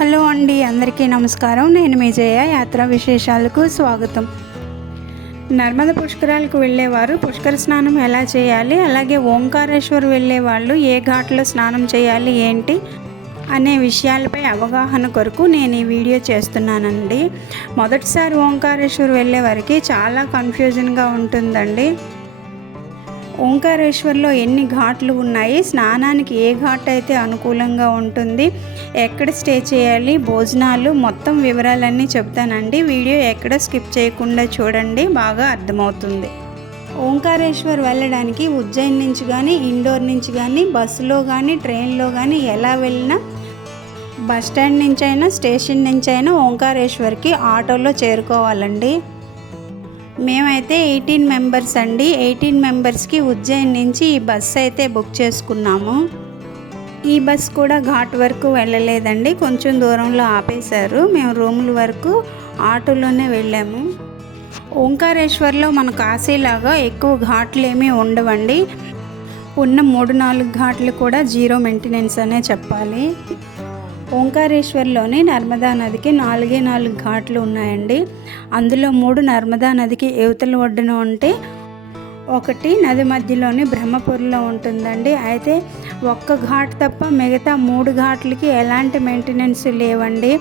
Hello అండి, అందరికీ నమస్కారం. నేను మీ జయ. యాత్రా విశేషాలకు స్వాగతం. నర్మద పుష్కరాలకు వెళ్ళేవారు పుష్కర స్నానం ఎలా చేయాలి, అలాగే ఓంకారేశ్వర్ వెళ్ళే వాళ్ళు ఏ ఘాట్లో స్నానం చేయాలి ఏంటి అనే విషయాలపై అవగాహన కొరకు నేను ఈ వీడియో చేస్తున్నానండి. మొదటిసారి ఓంకారేశ్వర్ వెళ్ళే వారికి చాలా కన్ఫ్యూజన్గా ఉంటుందండి. ఓంకారేశ్వర్లో ఎన్ని ఘాట్లు ఉన్నాయి, స్నానానికి ఏ ఘాట్ అయితే అనుకూలంగా ఉంటుంది, ఎక్కడ స్టే చేయాలి, భోజనాలు, మొత్తం వివరాలన్నీ చెప్తానండి. వీడియో ఎక్కడ స్కిప్ చేయకుండా చూడండి, బాగా అర్థమవుతుంది. ఓంకారేశ్వర్ వెళ్ళడానికి ఉజ్జయిన్ నుంచి కానీ, ఇండోర్ నుంచి కానీ, బస్సులో కానీ, ట్రైన్లో కానీ ఎలా వెళ్ళినా, బస్ స్టాండ్ నుంచి అయినా, స్టేషన్ నుంచి అయినా ఓంకారేశ్వర్కి ఆటోలో చేరుకోవాలండి. మేమైతే 18 మెంబర్స్ అండి. 18 మెంబర్స్కి ఉజ్జయిన్ నుంచి ఈ బస్సు అయితే బుక్ చేసుకున్నాము. ఈ బస్ కూడా ఘాట్ వరకు వెళ్ళలేదండి, కొంచెం దూరంలో ఆపేశారు. మేము రూముల వరకు ఆటోలోనే వెళ్ళాము. ఓంకారేశ్వర్లో మన కాశీలాగా ఎక్కువ ఘాట్లు ఏమీ ఉండవండి. ఉన్న 3-4 ఘాట్లు కూడా జీరో మెయింటెనెన్స్ అనే చెప్పాలి. ఓంకారేశ్వర్లోని నర్మదా నదికి 4 ఘాట్లు ఉన్నాయండి. అందులో 3 నర్మదా నదికి యువతల ఒడ్డున ఉంటే, ఒకటి నది మధ్యలోని బ్రహ్మపురిలో ఉంటుందండి. అయితే ఒక్క ఘాట్ తప్ప మిగతా 3 ఘాట్లకి ఎలాంటి మెయింటెనెన్స్ లేవండి.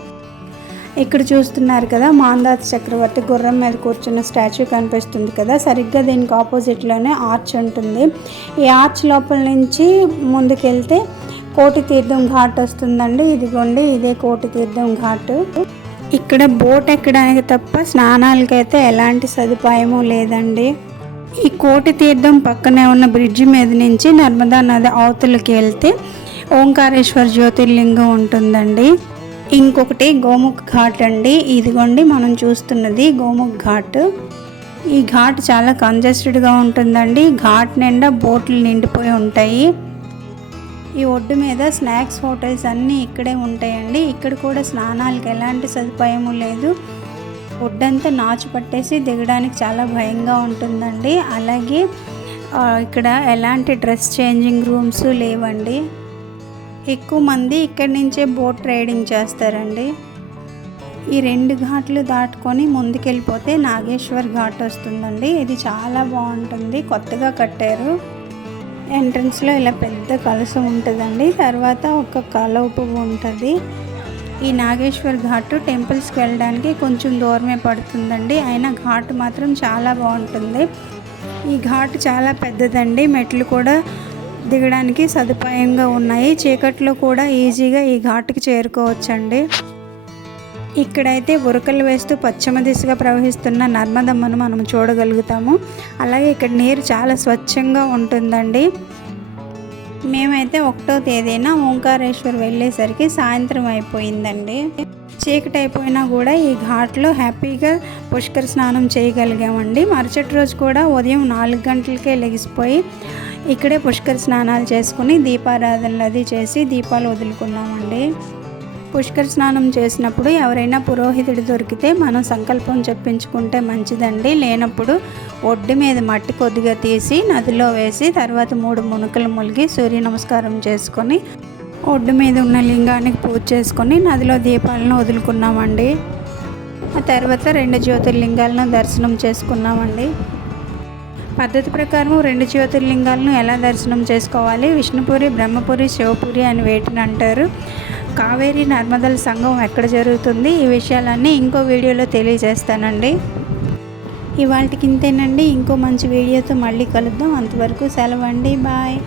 ఇక్కడ చూస్తున్నారు కదా, మాందాత చక్రవర్తి గుర్రం మీద కూర్చున్న స్టాచ్యూ కనిపిస్తుంది కదా, సరిగ్గా దీనికి ఆపోజిట్లోనే ఆర్చ్ ఉంటుంది. ఈ ఆర్చ్ లోపల నుంచి ముందుకెళ్తే కోటి తీర్థం ఘాట్ వస్తుందండి. ఇదిగోండి, ఇదే కోటి తీర్థం ఘాట్. ఇక్కడ బోట్ ఎక్కడానికి తప్ప స్నానాలకైతే ఎలాంటి సదుపాయము లేదండి. ఈ కోటి తీర్థం పక్కనే ఉన్న బ్రిడ్జి మీద నుంచి నర్మదా నది అవతలకి వెళ్తే ఓంకారేశ్వర్ జ్యోతిర్లింగం ఉంటుందండి. ఇంకొకటి గోముఖ్ ఘాట్ అండి. ఇదిగోండి మనం చూస్తున్నది గోముఖ్ ఘాట్. ఈ ఘాట్ చాలా కంజెస్టెడ్గా ఉంటుందండి. ఘాట్ నిండా బోట్లు నిండిపోయి ఉంటాయి. ఈ ఒడ్డు మీద స్నాక్స్ హోటల్స్ అన్నీ ఇక్కడే ఉంటాయండి. ఇక్కడ కూడా స్నానాలకు ఎలాంటి సదుపాయము లేదు. ఒడ్డంతా నాచు పట్టేసి దిగడానికి చాలా భయంగా ఉంటుందండి. అలాగే ఇక్కడ ఎలాంటి డ్రెస్ చేంజింగ్ రూమ్స్ లేవండి. ఎక్కువ మంది ఇక్కడి నుంచే బోట్ రైడింగ్ చేస్తారండి. ఈ 2 ఘాట్లు దాటుకొని ముందుకెళ్ళిపోతే నాగేశ్వర్ ఘాట్ వస్తుందండి. ఇది చాలా బాగుంటుంది, కొత్తగా కట్టారు. ఎంట్రన్స్లో ఇలా పెద్ద కలశం ఉంటుందండి, తర్వాత ఒక కలవ పువ్వు ఉంటుంది. ఈ నాగేశ్వర్ ఘాట్ టెంపుల్స్కి వెళ్ళడానికి కొంచెం దూరమే పడుతుందండి, అయినా ఘాట్ మాత్రం చాలా బాగుంటుంది. ఈ ఘాట్ చాలా పెద్దదండి, మెట్లు కూడా దిగడానికి సదుపాయంగా ఉన్నాయి. చీకట్లో కూడా ఈజీగా ఈ ఘాట్కి చేరుకోవచ్చండి. ఇక్కడైతే ఉరకలు వేస్తూ పశ్చిమ దిశగా ప్రవహిస్తున్న నర్మదమ్మను మనం చూడగలుగుతాము. అలాగే ఇక్కడ నీరు చాలా స్వచ్ఛంగా ఉంటుందండి. మేమైతే 1వ తేదీన ఓంకారేశ్వర్ వెళ్ళేసరికి సాయంత్రం అయిపోయిందండి. చీకటి అయిపోయినా కూడా ఈ ఘాట్లో హ్యాపీగా పుష్కర స్నానం చేయగలిగామండి. మరుసటి రోజు కూడా ఉదయం 4 గంటలకే లెగిసిపోయి ఇక్కడే పుష్కర స్నానాలు చేసుకుని దీపారాధనలు అది చేసి దీపాలు వదులుకున్నామండి. పుష్కర స్నానం చేసినప్పుడు ఎవరైనా పురోహితుడు దొరికితే మనం సంకల్పం చెప్పించుకుంటే మంచిదండి. లేనప్పుడు ఒడ్డు మీద మట్టి కొద్దిగా తీసి నదిలో వేసి తర్వాత 3 మునుకలు ములిగి సూర్య నమస్కారం చేసుకొని ఒడ్డు మీద ఉన్న లింగానికి పూజ చేసుకొని నదిలో దీపాలను వదులుకున్నామండి. ఆ తర్వాత 2 జ్యోతిర్లింగాలను దర్శనం చేసుకున్నామండి. పద్ధతి ప్రకారం 2 జ్యోతిర్లింగాలను ఎలా దర్శనం చేసుకోవాలి, విష్ణుపురి, బ్రహ్మపురి, శివపురి అని వేటిని అంటారు, కావేరీ నర్మదల సంగమం ఎక్కడ జరుగుతుంది, ఈ విషయాలన్నీ ఇంకో వీడియోలో తెలియజేస్తానండి. ఇవాళకి ఇంతేనండి. ఇంకో మంచి వీడియోతో మళ్ళీ కలుద్దాం. అంతవరకు సెలవండి. బాయ్.